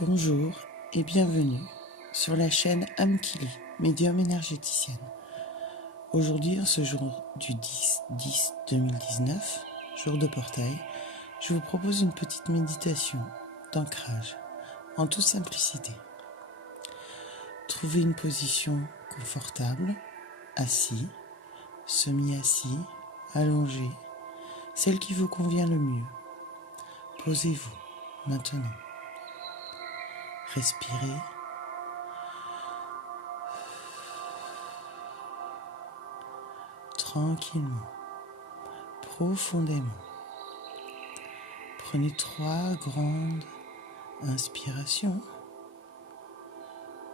Bonjour et bienvenue sur la chaîne Amkili, médium énergéticienne. Aujourd'hui, en ce jour du 10-10-2019, jour de portail, je vous propose une petite méditation d'ancrage en toute simplicité. Trouvez une position confortable, assis, semi-assis, allongé, celle qui vous convient le mieux. Posez-vous maintenant. Respirez. Tranquillement, profondément. Prenez 3 grandes inspirations,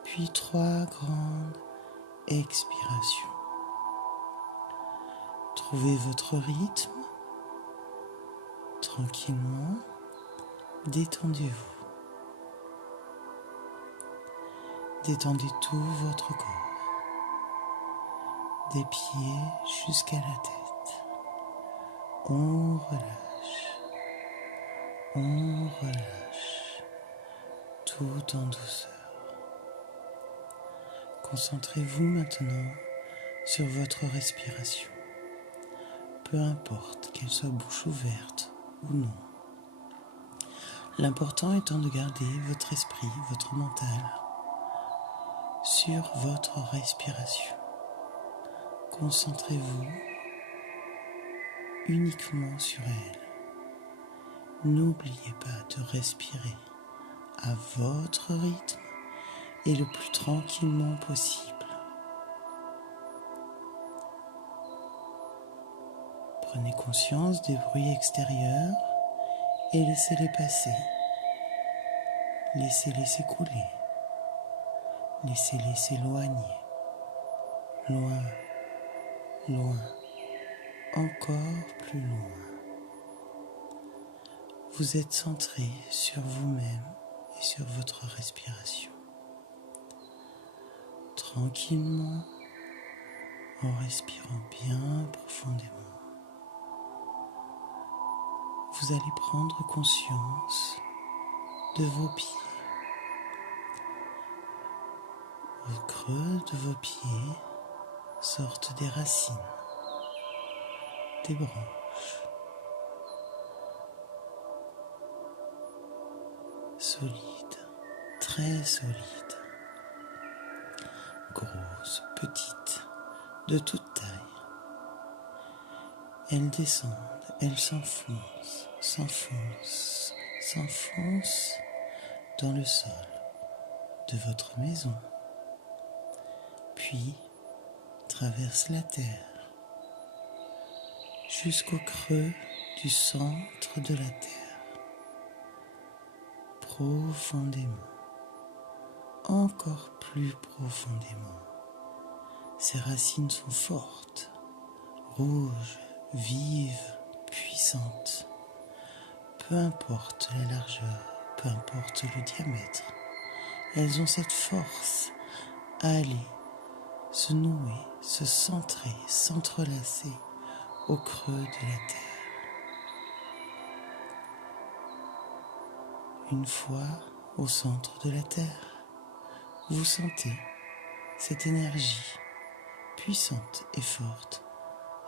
puis 3 grandes expirations. Trouvez votre rythme. Tranquillement, détendez-vous. Détendez tout votre corps, des pieds jusqu'à la tête. On relâche, tout en douceur. Concentrez-vous maintenant sur votre respiration, peu importe qu'elle soit bouche ouverte ou non. L'important étant de garder votre esprit, votre mental, sur votre respiration. Concentrez-vous uniquement sur elle. N'oubliez pas de respirer à votre rythme et le plus tranquillement possible. Prenez conscience des bruits extérieurs et laissez-les passer. Laissez-les s'écouler. Laissez-les s'éloigner. Loin, encore plus loin. Vous êtes centré sur vous-même et sur votre respiration. Tranquillement, en respirant bien profondément, vous allez prendre conscience de vos pieds. Au creux de vos pieds sortent des racines, des branches solides, très solides, grosses, petites, de toute taille. Elles descendent, elles s'enfoncent dans le sol de votre maison, puis traversent la terre jusqu'au creux du centre de la terre, profondément, encore plus profondément. Ces racines sont fortes, rouges, vives, puissantes. Peu importe la largeur, peu importe le diamètre, elles ont cette force à aller se nouer, se centrer, s'entrelacer au creux de la terre. Une fois au centre de la terre, vous sentez cette énergie puissante et forte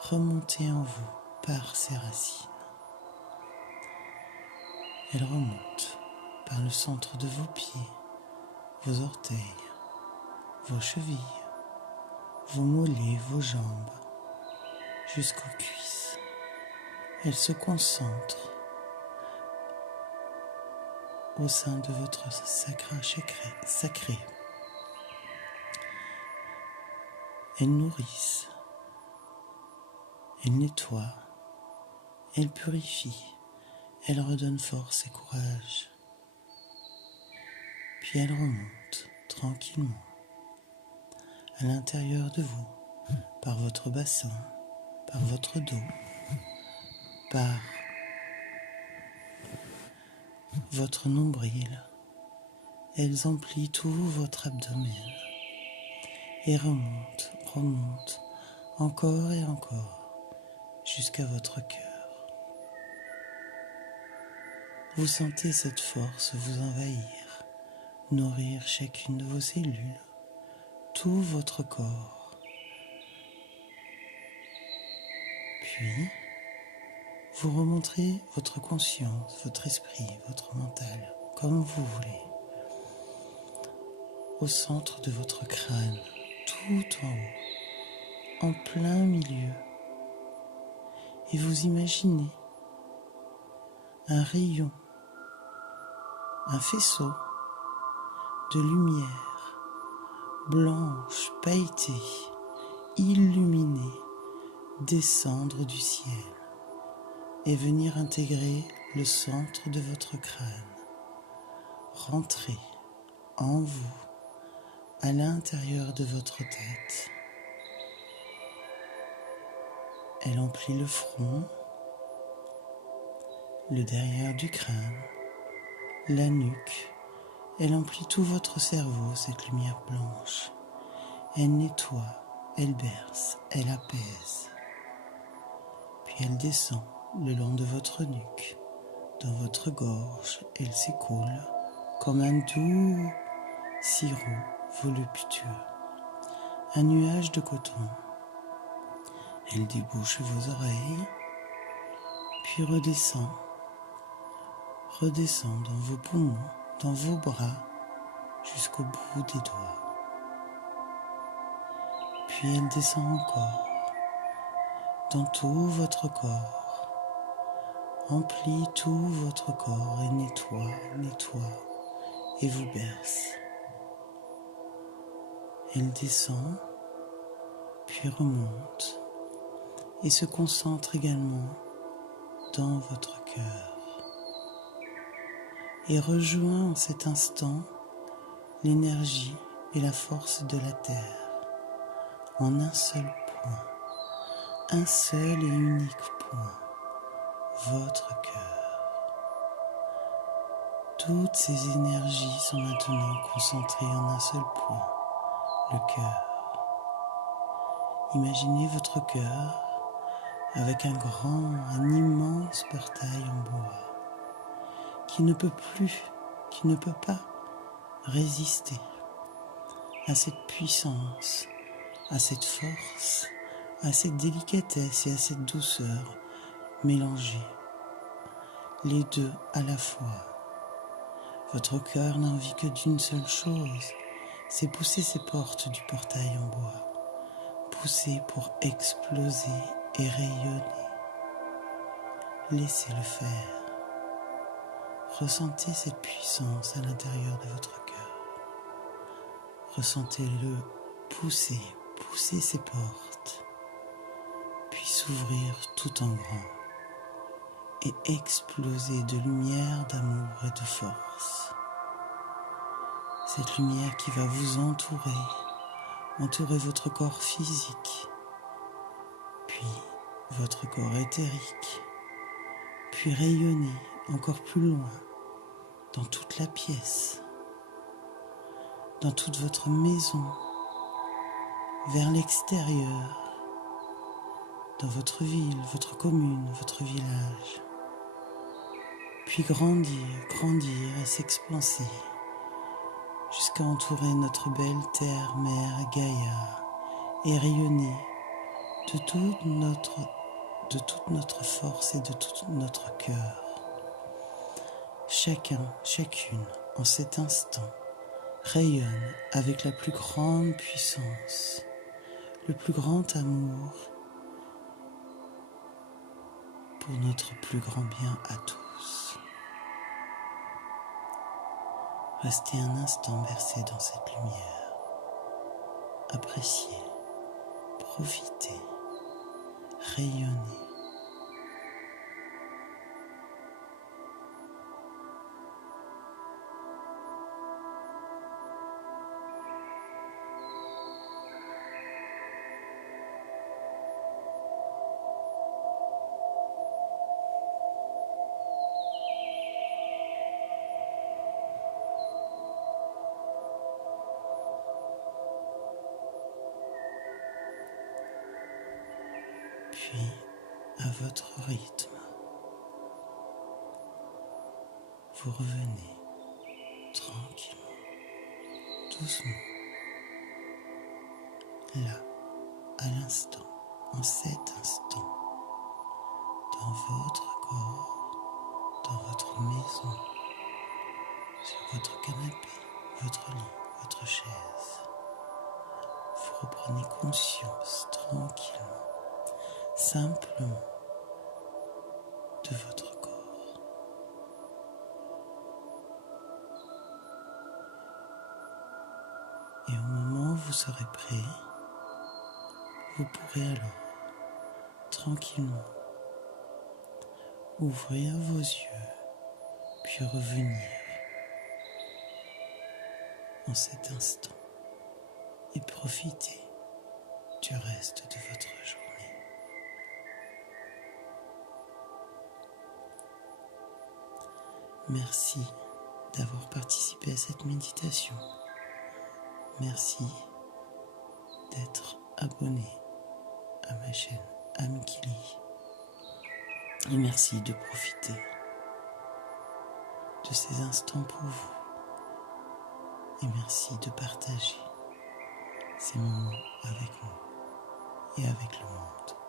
remonter en vous par ses racines. Elle remonte par le centre de vos pieds, vos orteils, vos chevilles, vos mollets, vos jambes, jusqu'aux cuisses. Elle se concentre au sein de votre sacre sacré. Elles nourrissent, elles nettoient, elles purifient, elles redonnent force et courage. Puis elles remontent tranquillement à l'intérieur de vous, par votre bassin, par votre dos, par votre nombril. Elles emplissent tout votre abdomen et remontent encore et encore jusqu'à votre cœur. Vous sentez cette force vous envahir, nourrir chacune de vos cellules, tout votre corps. Puis, vous remonterez votre conscience, votre esprit, votre mental, comme vous voulez, au centre de votre crâne, tout en haut, en plein milieu. Et vous imaginez un rayon, un faisceau de lumière blanche, pailletée, illuminée, descendre du ciel et venir intégrer le centre de votre crâne, rentrer en vous, à l'intérieur de votre tête. Elle emplit le front, le derrière du crâne, la nuque. Elle emplit tout votre cerveau, cette lumière blanche. Elle nettoie, elle berce, elle apaise. Puis elle descend le long de votre nuque, dans votre gorge. Elle s'écoule comme un doux sirop voluptueux, un nuage de coton. Elle débouche vos oreilles, puis redescend dans vos poumons, dans vos bras, jusqu'au bout des doigts. Puis elle descend encore dans tout votre corps, emplit tout votre corps et nettoie et vous berce. Elle descend, puis remonte et se concentre également dans votre cœur et rejoint en cet instant l'énergie et la force de la terre en un seul point, un seul et unique point, votre cœur. Toutes ces énergies sont maintenant concentrées en un seul point, le cœur. Imaginez votre cœur avec un immense portail en bois qui ne peut pas résister à cette puissance, à cette force, à cette délicatesse et à cette douceur mélangées, les deux à la fois. Votre cœur n'a envie que d'une seule chose, c'est pousser ces portes du portail en bois, pousser pour exploser et rayonner. Laissez-le faire. Ressentez cette puissance à l'intérieur de votre cœur. Ressentez-le pousser ces portes, puis s'ouvrir tout en grand et exploser de lumière, d'amour et de force. Cette lumière qui va vous entourer votre corps physique, puis votre corps éthérique, puis rayonner encore plus loin dans toute la pièce, dans toute votre maison, vers l'extérieur, dans votre ville, votre commune, votre village, puis grandir et s'expanser jusqu'à entourer notre belle terre-mère Gaïa et rayonner de toute notre force et de tout notre cœur. Chacune, en cet instant, rayonne avec la plus grande puissance, le plus grand amour pour notre plus grand bien à tous. Restez un instant bercé dans cette lumière. Appréciez, profitez, rayonnez. Puis, à votre rythme, vous revenez tranquillement doucement, là, à l'instant, en cet instant, dans votre corps, dans votre maison, sur votre canapé, votre lit, votre chaise. Vous reprenez conscience tranquillement, simplement de votre corps. Et au moment où vous serez prêt, vous pourrez alors tranquillement ouvrir vos yeux, puis revenir en cet instant et profiter du reste de votre journée. Merci d'avoir participé à cette méditation. Merci d'être abonné à ma chaîne Amikili. Et merci de profiter de ces instants pour vous. Et merci de partager ces moments avec moi et avec le monde.